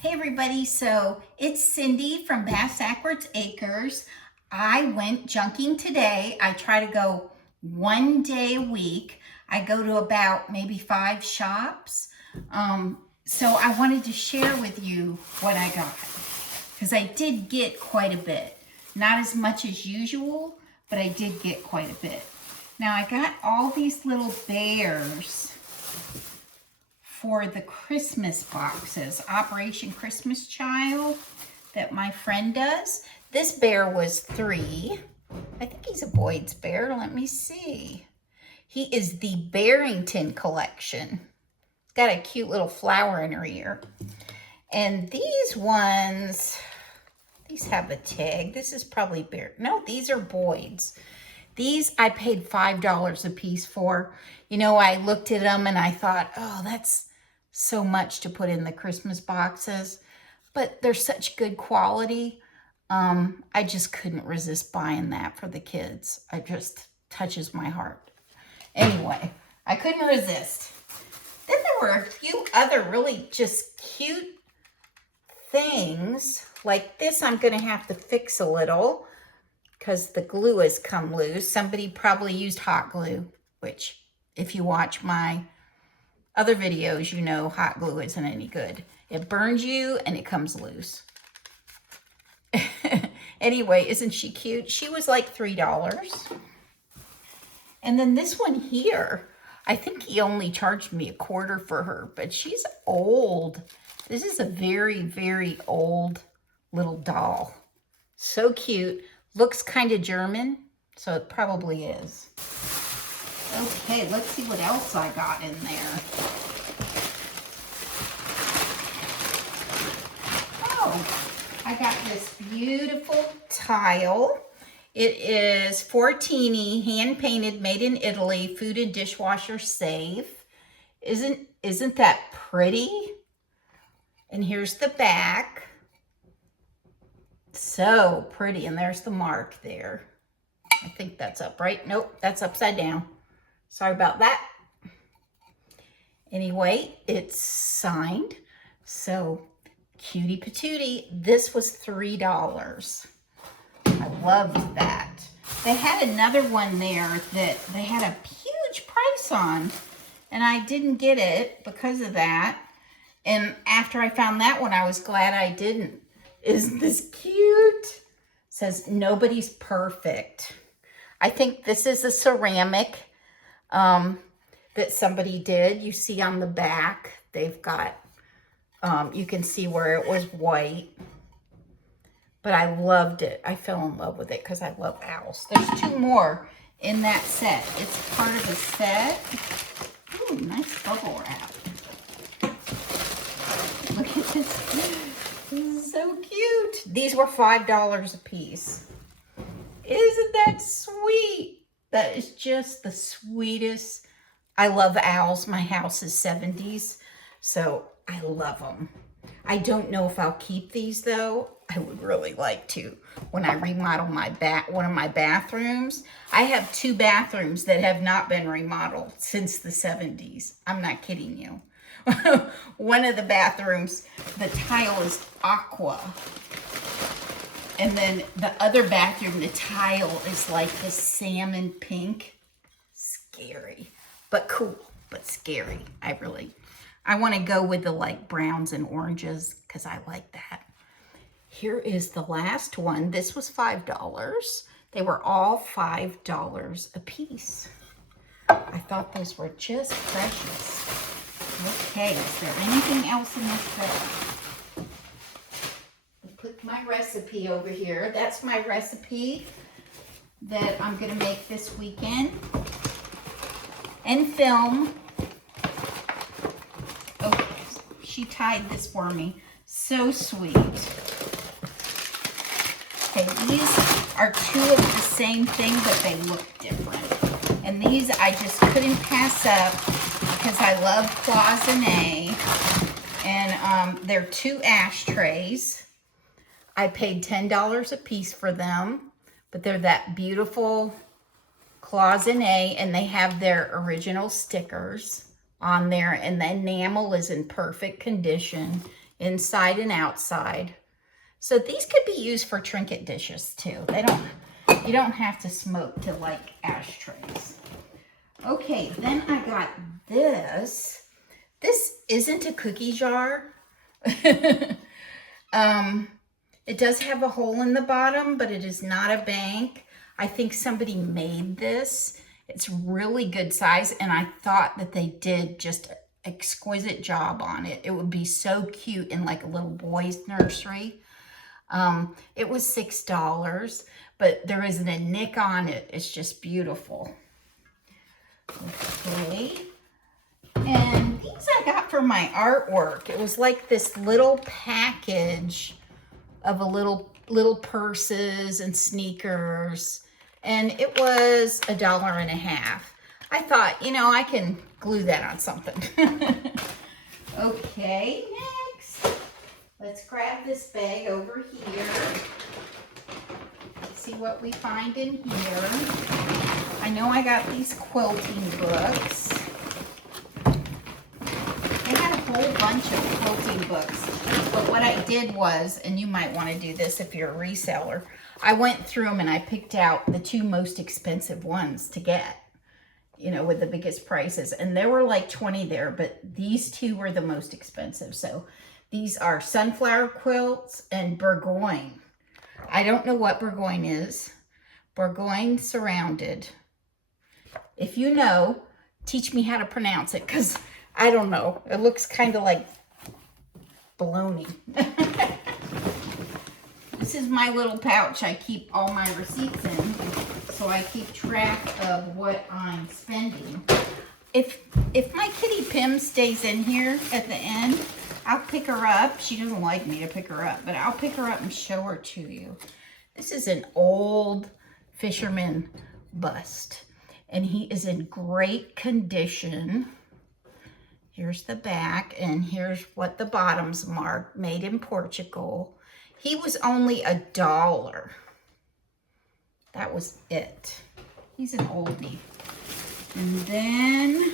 Hey everybody, so it's Cindy from Bass Backwards Acres. I went junking today. I try to go one day a week. I go to about maybe 5 shops. So I wanted to share with you what I got because I did get quite a bit. Not as much as usual, but I did get quite a bit. Now I got all these little bears for the Christmas boxes, Operation Christmas Child, that my friend does. This bear was 3. I think he's a Boyd's bear. Let me see. He is the Barrington collection. Got a cute little flower in her ear. And these ones, these have a tag. This is probably bear. No, these are Boyd's. These I paid $5 a piece for. You know, I looked at them and I thought, oh, that's so much to put in the Christmas boxes, but they're such good quality. I just couldn't resist buying that for the kids. It just touches my heart. Anyway, I couldn't resist. Then there were a few other really just cute things. Like this, I'm going to have to fix a little because the glue has come loose. Somebody probably used hot glue, which if you watch my other videos, you know hot glue isn't any good. It burns you and it comes loose. Anyway, isn't she cute? She was like $3. And then this one here, I think he only charged me $1/4 for her, but she's old. This is a very, very old little doll. So cute. Looks kind of German, so it probably is. Okay, let's see what else I got in there. Oh, I got this beautiful tile. It is Fortini, hand-painted, made in Italy, food and dishwasher safe. Isn't that pretty? And here's the back. So pretty, and there's the mark there. I think that's up, right? Nope, that's upside down. Sorry about that. Anyway, it's signed. So, cutie patootie. This was $3. I loved that. They had another one there that they had a huge price on, and I didn't get it because of that. And after I found that one, I was glad I didn't. Isn't this cute? It says, nobody's perfect. I think this is a ceramic that somebody did. You see on the back, they've got, you can see where it was white. But I loved it. I fell in love with it because I love owls. There's 2 more in that set. It's part of a set. Ooh, nice bubble wrap. Look at this. This is so cute. These were $5 a piece. Isn't that sweet? That is just the sweetest. I love owls. My house is 70s, so I love them. I don't know if I'll keep these though. I would really like to when I remodel my one of my bathrooms. I have 2 bathrooms that have not been remodeled since the 70s. I'm not kidding you. One of the bathrooms, the tile is aqua. And then the other bathroom, the tile is like the salmon pink. Scary, but cool, but scary. I want to go with the like browns and oranges because I like that. Here is the last one. This was $5. They were all $5 a piece. I thought those were just precious. Okay, is there anything else in this bag? Put my recipe over here. That's my recipe that I'm going to make this weekend and film. Oh, she tied this for me. So sweet. Okay, these are 2 of the same thing, but they look different. And these I just couldn't pass up because I love cloisonne. And they're 2 ashtrays. I paid $10 a piece for them, but they're that beautiful cloisonne, and they have their original stickers on there, and the enamel is in perfect condition. inside and outside. So these could be used for trinket dishes too. You don't have to smoke to like ashtrays. Okay, then I got this. This isn't a cookie jar. It does have a hole in the bottom, but it is not a bank. I think somebody made this. It's really good size, and I thought that they did just an exquisite job on it. It would be so cute in like a little boy's nursery. It was $6, but there isn't a nick on it. It's just beautiful. Okay. And these I got for my artwork. It was like this little package of a little purses and sneakers. And it was $1.50. I thought, you know, I can glue that on something. Okay, next. Let's grab this bag over here. Let's see what we find in here. I know I got these quilting books. They had a whole bunch of quilting books. But what I did was, and you might want to do this if you're a reseller, I went through them and I picked out the 2 most expensive ones to get, you know, with the biggest prices. And there were like 20 there, but these 2 were the most expensive. So these are Sunflower Quilts and Burgoyne. I don't know what Burgoyne is. Burgoyne Surrounded. If you know, teach me how to pronounce it, because I don't know. It looks kind of like bologna. This is my little pouch I keep all my receipts in, so I keep track of what I'm spending. If my kitty Pim stays in here at the end, I'll pick her up. She doesn't like me to pick her up, but I'll pick her up and show her to you. This is an old fisherman bust, and he is in great condition. Here's the back, and here's what the bottom's marked, made in Portugal. He was only $1. That was it. He's an oldie. And then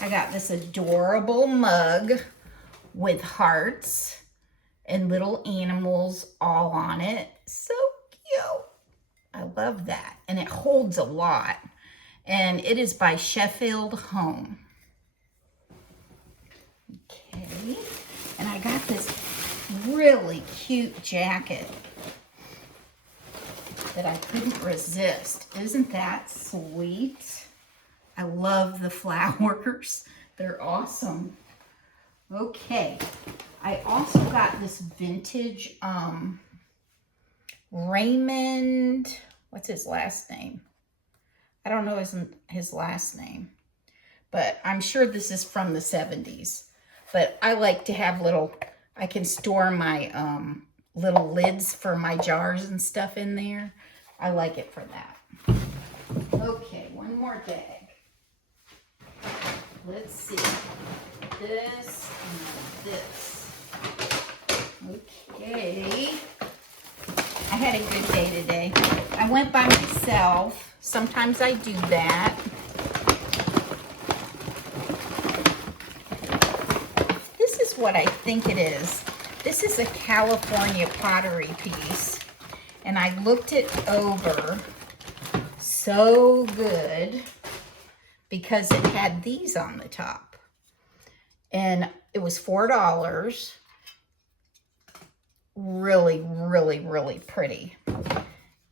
I got this adorable mug with hearts and little animals all on it. So cute. I love that. And it holds a lot. And it is by Sheffield Home. Okay. And I got this really cute jacket that I couldn't resist. Isn't that sweet? I love the flowers. They're awesome. Okay. I also got this vintage Raymond, what's his last name? I don't know his last name, but I'm sure this is from the 70s. But I like to have I can store my little lids for my jars and stuff in there. I like it for that. Okay, one more bag. Let's see. This and this. Okay. I had a good day today. I went by myself. Sometimes I do that. This is what I think it is. This is a California pottery piece. And I looked it over. So good. Because it had these on the top. And it was $4. Really, really, really pretty.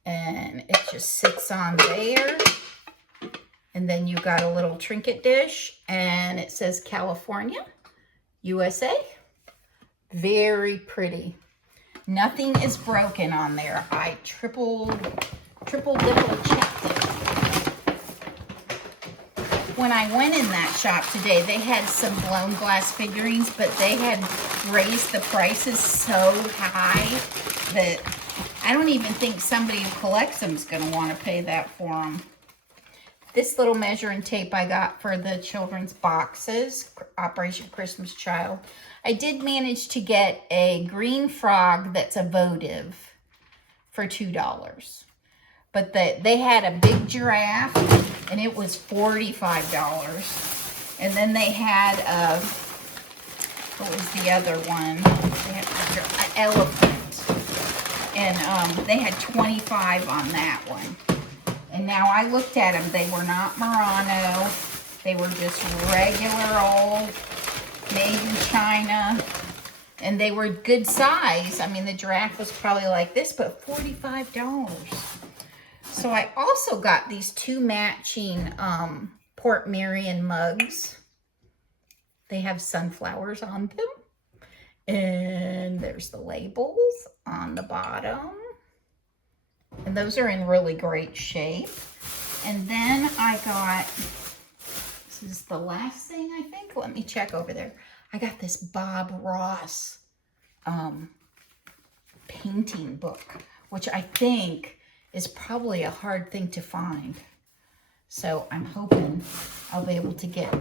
And it just sits on there. And then you got a little trinket dish. And it says California, USA. Very pretty. Nothing is broken on there. I triple double checked it. When I went in that shop today, they had some blown glass figurines, but they had raised the prices so high that I don't even think somebody who collects them is going to want to pay that for them. This little measuring tape I got for the children's boxes, Operation Christmas Child. I did manage to get a green frog that's a votive for $2. But they had a big giraffe, and it was $45. And then they had what was the other one? They had an elephant. And they had 25 on that one. And now I looked at them. They were not Murano. They were just regular old, made in China. And they were good size. I mean, the giraffe was probably like this, but $45. So I also got these 2 matching Port Marion mugs. They have sunflowers on them. And there's the labels on the bottom. And those are in really great shape. And then I got, this is the last thing I think. Let me check over there. I got this Bob Ross painting book, which I think is probably a hard thing to find. So I'm hoping I'll be able to get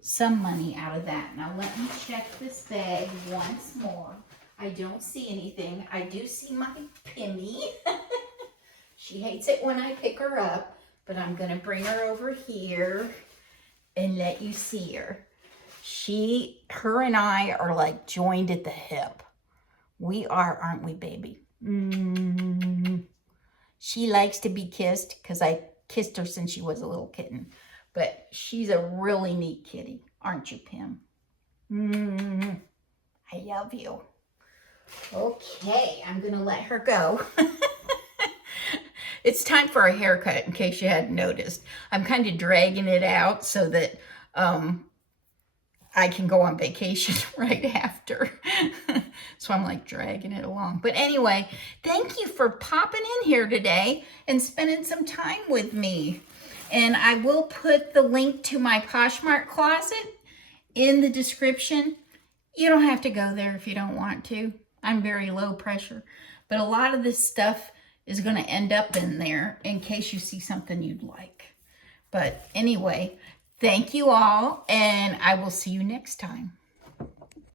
some money out of that. Now let me check this bag once more. I don't see anything. I do see my Pimmy. She hates it when I pick her up, but I'm gonna bring her over here and let you see her. Her and I are like joined at the hip. We are, aren't we, baby? She likes to be kissed because I kissed her since she was a little kitten. But she's a really neat kitty, aren't you, Pim? I love you. Okay, I'm gonna let her go. It's time for a haircut, in case you hadn't noticed. I'm kind of dragging it out so that I can go on vacation right after. So I'm like dragging it along. But anyway, thank you for popping in here today and spending some time with me. And I will put the link to my Poshmark closet in the description. You don't have to go there if you don't want to. I'm very low pressure. But a lot of this stuff is going to end up in there in case you see something you'd like. But anyway, thank you all, and I will see you next time.